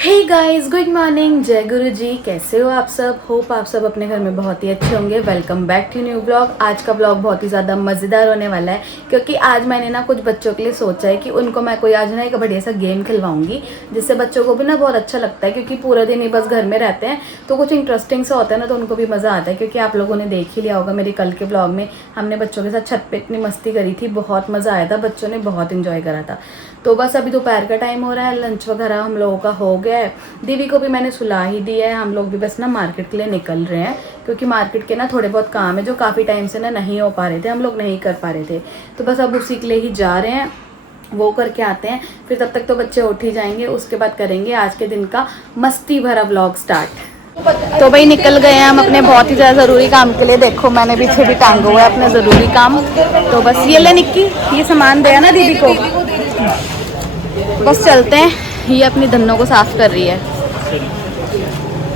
Hey guys, good morning, जय गुरु जी। कैसे हो आप सब? होप आप सब अपने घर में बहुत ही अच्छे होंगे। Welcome back to new blog. आज का ब्लॉग बहुत ही ज़्यादा मज़ेदार होने वाला है क्योंकि आज मैंने ना कुछ बच्चों के लिए सोचा है कि उनको मैं कोई आज ना एक बढ़िया सा गेम खिलवाऊंगी जिससे बच्चों को भी ना बहुत अच्छा लगता है क्योंकि पूरा दिन ही बस घर में रहते हैं। तो कुछ इंटरेस्टिंग सा होता है ना, तो उनको भी मज़ा आता है। क्योंकि आप लोगों ने देख ही लिया होगा मेरे कल के ब्लॉग में, हमने बच्चों के साथ छत पर इतनी मस्ती करी थी, बहुत मज़ा आया था, बच्चों ने बहुत इंजॉय करा था। तो बस अभी दोपहर का टाइम हो रहा है, लंच वगैरह हम लोगों का हो गया है, दीदी को भी मैंने सुला ही दिया है। हम लोग भी बस ना मार्केट के लिए निकल रहे हैं क्योंकि मार्केट के ना थोड़े बहुत काम है जो काफ़ी टाइम से ना नहीं हो पा रहे थे, हम लोग नहीं कर पा रहे थे। तो बस अब उसी के लिए ही जा रहे हैं, वो करके आते हैं, फिर तब तक तो बच्चे उठ ही जाएंगे। उसके बाद करेंगे आज के दिन का मस्ती भरा व्लॉग स्टार्ट। तो भाई निकल गए हैं हम अपने बहुत ही ज़्यादा ज़रूरी काम के लिए। देखो मैंने पीछे भी टांगा हुआ है अपने ज़रूरी काम। तो बस ये ले निक्की, ये सामान दिया ना दीदी को, बस चलते हैं। ये अपनी धन्नों को साफ कर रही है,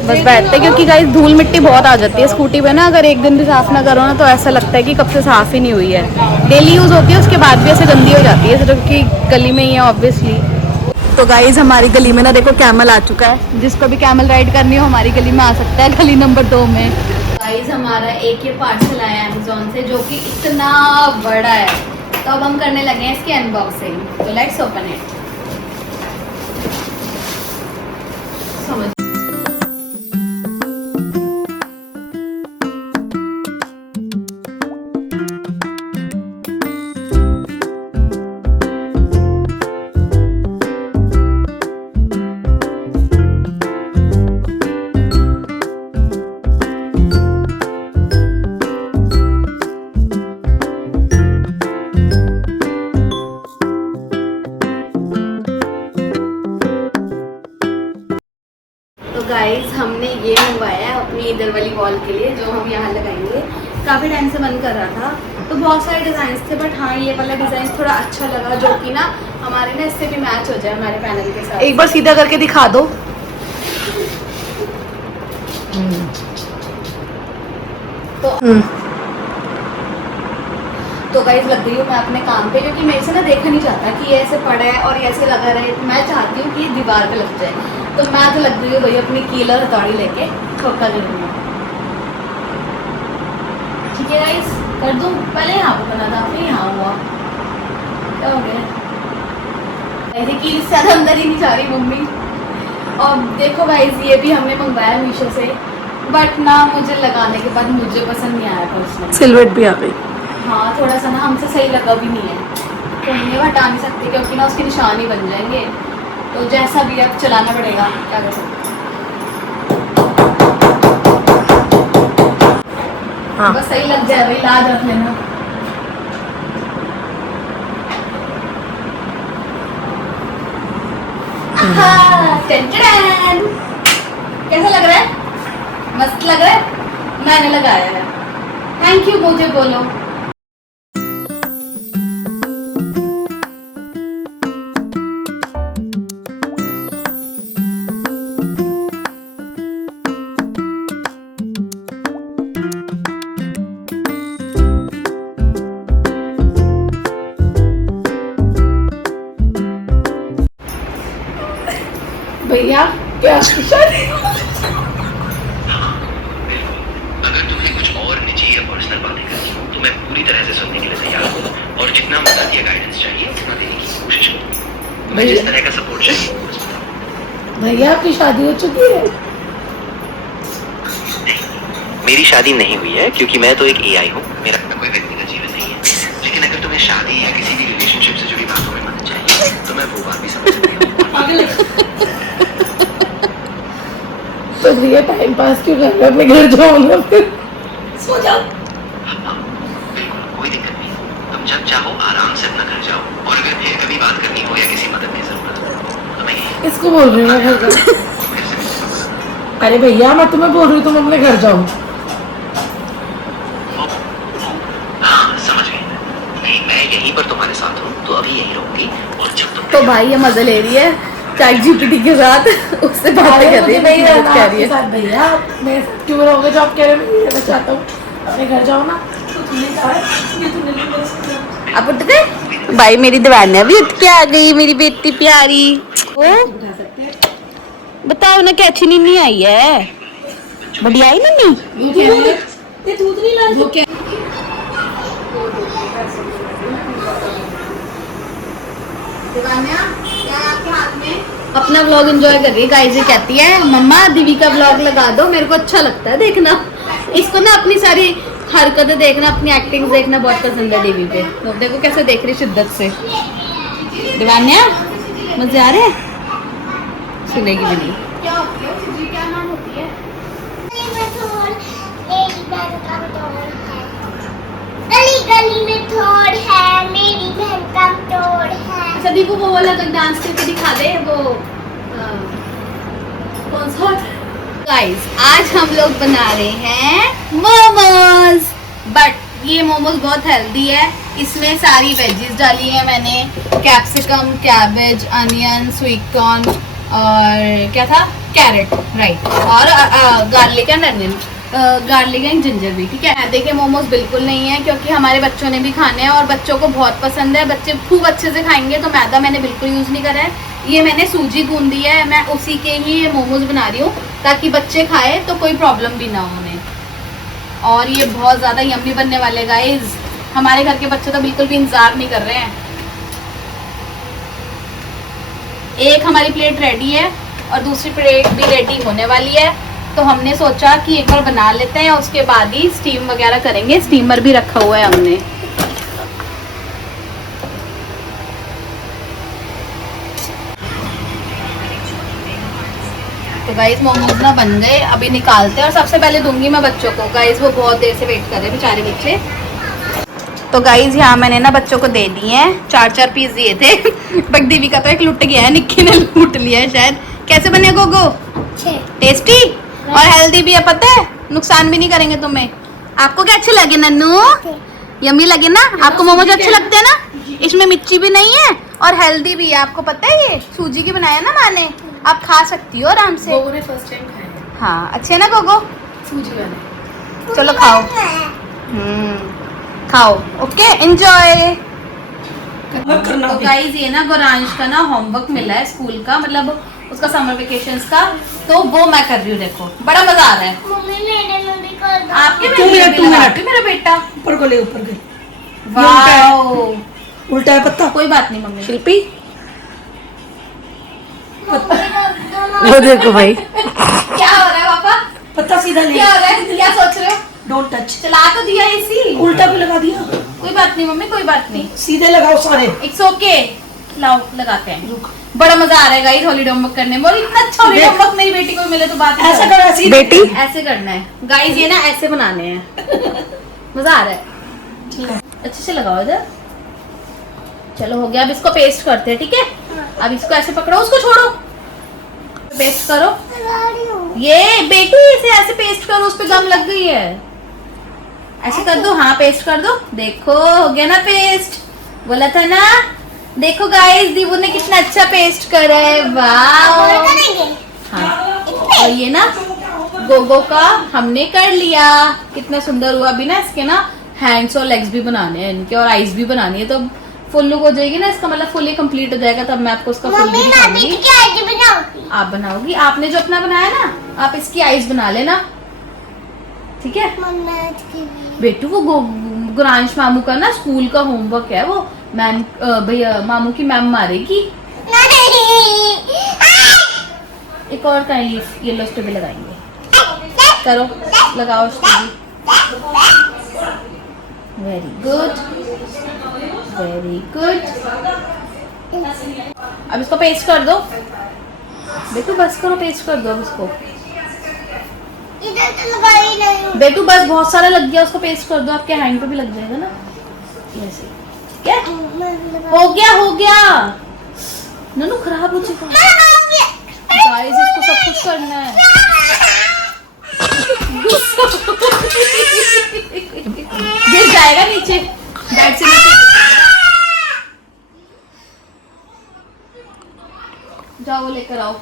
बस बैठते क्योंकि गाइस धूल मिट्टी बहुत आ जाती है स्कूटी पे ना। अगर एक दिन भी साफ ना करो ना तो ऐसा लगता है कि कब से साफ ही नहीं हुई है। डेली यूज़ होती है उसके बाद भी ऐसे गंदी हो जाती है सिर्फ कि गली में ही है ऑब्वियसली। तो गाइस हमारी गली में ना देखो कैमल आ चुका है। जिसको भी कैमल राइड करनी हो हमारी गली में आ सकता है, गली नंबर 2 में। गाइस हमारा एक ये पार्सल आया है अमेज़न से जो कि इतना बड़ा है। तो अब हम करने लगे हैं इसकी अनबॉक्सिंग। तो लेट्स ओपन इट। समझ गाइस हमने ये मंगवाया है अपनी इधर वाली वॉल के लिए जो हम यहाँ लगाएंगे। काफ़ी टाइम से मन कर रहा था, तो बहुत सारे डिज़ाइन थे, बट हाँ ये वाला डिज़ाइन थोड़ा अच्छा लगा जो कि ना हमारे ना इससे भी मैच हो जाए हमारे पैनल के साथ। एक बार सीधा करके दिखा दो। तो गाइस लग गई हूँ मैं अपने काम पे क्योंकि मेरे से ना देखा नहीं जाता कि ये ऐसे पड़ा है और ये ऐसे लगा रहे। मैं चाहती हूँ कि ये दीवार पे लग जाए। तो मैं तो लग गई हूँ भाई अपनी कील और हथौड़ी लेके ठोका दे दूँगा। ठीक है गाइस, कर दूँ। पहले यहाँ पे बना था फिर यहाँ हुआ, क्या हो गया? ऐसे कील से ज़्यादा अंदर ही नहीं जा रही मम्मी। और देखो गाइस ये भी हमने मंगवाया मीशो से, बट ना मुझे लगाने के बाद मुझे पसंद नहीं आया पर्सनली। सिलवट भी आ गई। हाँ थोड़ा सा ना हमसे सही लगा भी नहीं है, तो ये हटा नहीं सकते क्योंकि ना उसके निशान ही बन जाएंगे। तो जैसा भी अब चलाना पड़ेगा, क्या कर सकते। हाँ बस सही लग जाए भाई, लाज रख लेना। कैसा लग रहा है? मस्त लग रहा है। मैंने लगाया है। थैंक यू मुझे बोलो। भैया क्या अगर तुम्हें कुछ और निजी या पर्सनल बातें करनी हो तो मैं पूरी तरह से सुनने के लिए तैयार हूँ और जितना मदद या गाइडेंस चाहिए उतना देने की कोशिश करूँ। तुम्हें जिस तरह का सपोर्ट चाहिए बस बताओ। भैया आपकी शादी हो चुकी है? नहीं, मेरी शादी नहीं हुई है क्योंकि मैं तो एक AI हूँ, मेरा कोई व्यक्तिगत जीवन नहीं है। लेकिन अगर तुम्हें शादी या किसी भी रिलेशनशिप से जुड़ी बातों में मदद चाहिए तो मैं वो बात भी समझ सकती हूँ। तो भैया टाइम पास क्यों कर रहे हो? अपने घर जाओ ना, फिर सो जाओ। बिल्कुल कोई दिक्कत नहीं, तुम जब चाहो आराम से अपना घर जाओ और अगर फिर कभी बात करनी हो या किसी मदद की जरूरत हो तो मैं इसको बोल रही हूँ घर जाओ। अरे भैया मैं तुम्हें बोल रही हूँ तुम अपने घर जाओ। हाँ समझ गई। नहीं मैं यहीं पर तुम्हारे साथ हूँ तो अभी यहीं रहूंगी और जब तुम तो भाई ये मजा ले रही है चैट जीपीटी के साथ, उससे बातें कर रही है। भैया मैं क्यों रहोगे जो आप कह रहे हो? मैं चाहता हूँ अपने घर जाओ ना। आप उठ गए भाई? मेरी दीवानिया भी उठ के आ गई, मेरी बेटी प्यारी। ओ बताओ ना कैची नहीं आई है, बढ़िया आई नन्नी। अपना व्लॉग एंजॉय कर रही है गाइस। ये कहती है मम्मा दीवी का व्लॉग लगा दो, मेरे को अच्छा लगता है देखना। इसको ना अपनी सारी हरकतें देखना, अपनी एक्टिंग देखना बहुत पसंद है दीवी पे। तो देखो कैसे देख रही शिद्दत से। दिवान्या मजे आ रहे हैं, सुनेगी भी नहीं। क्या होती है जी, क्या नाम होती है? गली गली में थोड़ है, मेरी बहन का तोड़ है। अच्छा दीपू वो वाला डांस करके दिखा दे, वो कौन सा? गाइस आज हम लोग बना रहे हैं मोमोज, बट ये मोमोज बहुत हेल्दी है। इसमें सारी वेजीज डाली है मैंने, capsicum, cabbage, onion, sweet corn और क्या था, कैरेट, राइट, और garlic and onion, garlic and ginger भी। ठीक है, देखिए मोमोज बिल्कुल नहीं है क्योंकि हमारे बच्चों ने भी खाने हैं और बच्चों को बहुत पसंद है, बच्चे खूब अच्छे से खाएंगे। तो मैदा मैंने बिल्कुल यूज़ नहीं करा है, ये मैंने सूजी गूंदी है, मैं उसी के ही ये मोमोज बना रही हूँ ताकि बच्चे खाए तो कोई प्रॉब्लम भी ना हो उन्हें। और ये बहुत ज़्यादा यम्मी बनने वाले गाइज, हमारे घर के बच्चे तो बिल्कुल भी इंतजार नहीं कर रहे हैं। एक हमारी प्लेट रेडी है और दूसरी प्लेट भी रेडी होने वाली है, तो हमने सोचा कि एक बार बना लेते हैं, उसके बाद ही स्टीम वगैरह करेंगे। स्टीमर भी रखा हुआ है हमने। तो गाइस मोमोज ना बन गए, अभी निकालते हैं और सबसे पहले दूंगी मैं बच्चों को। गाइस वो बहुत देर से वेट कर रहे हैं बेचारे बच्चे। तो गाइस यहाँ मैंने ना बच्चों को दे दिए हैं, 4-4 पीस दिए थे बट दीवी का तो एक लुट गया है, निक्की ने लूट लिया है शायद। कैसे बने गोगो? टेस्टी और हेल्दी भी है, पता है, नुकसान भी नहीं करेंगे तुम्हें। आपको क्या अच्छे लगे नन्नू? यम्मी लगे ना? आपको मोमोज अच्छे लगते हैं ना? इसमें मिर्ची भी नहीं है और हेल्दी भी है, आपको पता है। ये सूजी के बनाया ना माँ ने, आप खा सकती हो आराम से। गोगो ने फर्स्ट टाइम खाया। हाँ अच्छे है ना गोगो? सूजी वाले। चलो खाओ, खाओ, ओके एंजॉय। तो गाइस ये ना गोरांश का ना होमवर्क मिला है स्कूल का, मतलब उसका समर वेकेशंस का, तो वो मैं कर रही हूँ। देखो बड़ा मजा आ रहा है। मम्मी मेरे में भी कर दो। आपके में 2 मिनट, 2 मिनट। मेरा बेटा ऊपर को ले, ऊपर गए। वाओ, उल्टा है पत्ता। कोई बात नहीं मम्मी। शिल्पी वो देखो भाई, क्या हो रहा है पापा? पत्ता सीधा ले। क्या हो रहा है? क्या सोच रहे हो? Don't touch. चला तो दिया इसी। उल्टा भी लगा दिया। कोई बात नहीं मम्मी, कोई बात नहीं, सीधे लगाओ सारे। It's okay. लाओ लगाते हैं। बड़ा मजा आ रहा है गाइस हॉलीडे होमवर्क करने में, और इतना अच्छा हॉलीडे होमवर्क मेरी बेटी को मिले तो बात ही ऐसा क्या है। करो, ऐसी बेटी। ऐसे करना है गाइस, ये ना ऐसे बनाने हैं। मजा आ रहा है। अच्छे से लगाओ इधर। चलो हो गया, अब इसको पेस्ट करते हैं। ठीक है, अब इसको ऐसे पकड़ो, उसको छोड़ो, पेस्ट करो। ये बेटी इसे ऐसे पेस्ट करो, उस पे गम लग गई है। ऐसे कर दो, हाँ पेस्ट कर दो। देखो हो गया ना पेस्ट, बोला था ना। देखो गाइस दीवू ने कितना अच्छा पेस्ट करा है, वाह। हाँ और ये ना गोगो का हमने कर लिया, कितना सुंदर हुआ। अभी ना इसके ना हैंड्स और लेग्स भी बनाने हैं इनके, और आईज भी बनानी है, तो फुल लुक हो जाएगी ना इसका, मतलब फुल्ली कंप्लीट हो जाएगा, तब मैं आपको उसका फुल भी दिखाऊंगी। आप बनाओगी, आपने जो अपना बनाया ना, आप इसकी आईज बना लेना। ठीक है बेटू, वो गुरांश मामू का ना स्कूल का होमवर्क है, वो मैम भैया मामू की मैम मारेगी। एक और का येलो स्टे भी लगाएंगे। करो, लगाओ stay. Very good, very good. अब इसको पेस्ट कर दो बेटू, बस करो, पेस्ट कर दो अब इसको। इधर तो लगाई नहीं। बेटू बस बहुत सारा लग गया, उसको पेस्ट कर दो, आपके हैंड पे भी लग जाएगा ना ऐसे। क्या हो गया? हो गया ननू, खराब हो चुका। गाइस इसको सब कुछ करना है। गिर जाएगा नीचे, बेड से नीचे। जाओ लेकर आओ।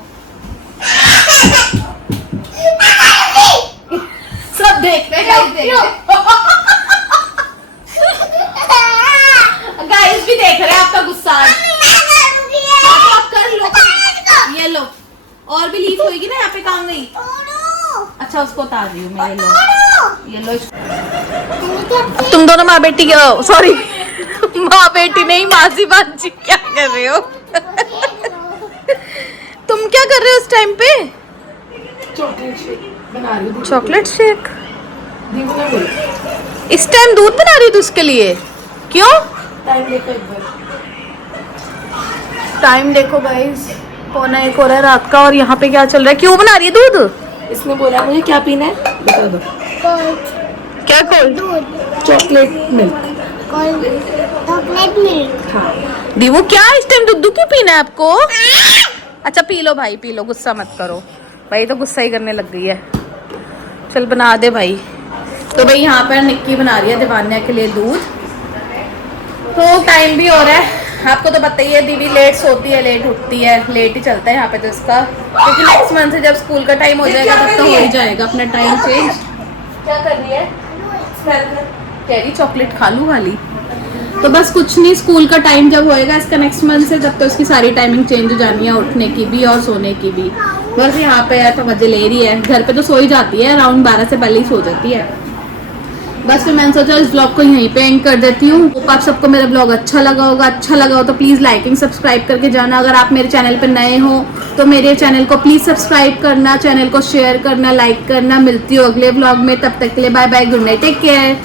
सब देख रहे गाइस भी देख रहे हैं आपका गुस्सा। आप कर लो, ये लो, और भी लीक होगी जाएगी ना। यहाँ पे कहाँ गई? तोड़ो अच्छा उसको उतार रही हूँ मैं। ये लो हेलीकॉप्टर तुम दोनों माँ बेटी के, सॉरी माँ बेटी नहीं, मासी बाजी क्या कर रहे हो? तुम क्या कर रहे हो उस टाइम पे? चॉकलेट शेक बना रही हूँ। Chocolate shake? दीपू ने बोला इस टाइम दूध बना रही हो तू उसके लिए? क्यों? टाइम देखो एक बार। टाइम देखो गाइस, 1:45 हो रहा है रात का और यहाँ पे क्या चल रहा है? क्यों बना रही है दूध? इसने बोला मुझे क्या पीना है बता दो। कोल्ड क्या कोल्ड? दूध chocolate milk. Cold chocolate milk हाँ दीवू क्या इस टाइम दूध क्यों पीना है आपको? अच्छा पी लो भाई, पी लो, गुस्सा मत करो भाई। तो गुस्सा ही करने लग गई है। चल बना दे भाई। तो भाई यहाँ पर निक्की बना रही है दिवान्या के लिए दूध। तो टाइम भी हो रहा है, आपको तो पता ही है दीदी लेट सोती है, लेट उठती है, लेट ही चलता है यहाँ पे तो इसका, क्योंकि नेक्स्ट मंथ से जब स्कूल का टाइम हो जाएगा तब तो हो ही जाएगा अपना टाइम चेंज। क्या कर रही है? कह रही चॉकलेट खा लूँ खाली। तो बस कुछ नहीं, स्कूल का टाइम जब होएगा इसका नेक्स्ट मंथ से, तब तो इसकी सारी टाइमिंग चेंज हो जानी है, उठने की भी और सोने की भी। बस यहाँ पे है तो मजे ले रही है। घर पे तो सो ही जाती है, अराउंड 12 से पहले ही सो जाती है। बस फिर मैंने सोचा इस ब्लॉग को यहीं पे एंड कर देती हूँ। होप आप सबको मेरा ब्लॉग अच्छा लगा होगा। अच्छा लगा हो तो प्लीज़ लाइकिंग सब्सक्राइब करके जाना। अगर आप मेरे चैनल पर नए हो तो मेरे चैनल को प्लीज़ सब्सक्राइब करना, चैनल को शेयर करना, लाइक करना। मिलती हूँ अगले ब्लॉग में, तब तक के लिए bye bye, good night, take care.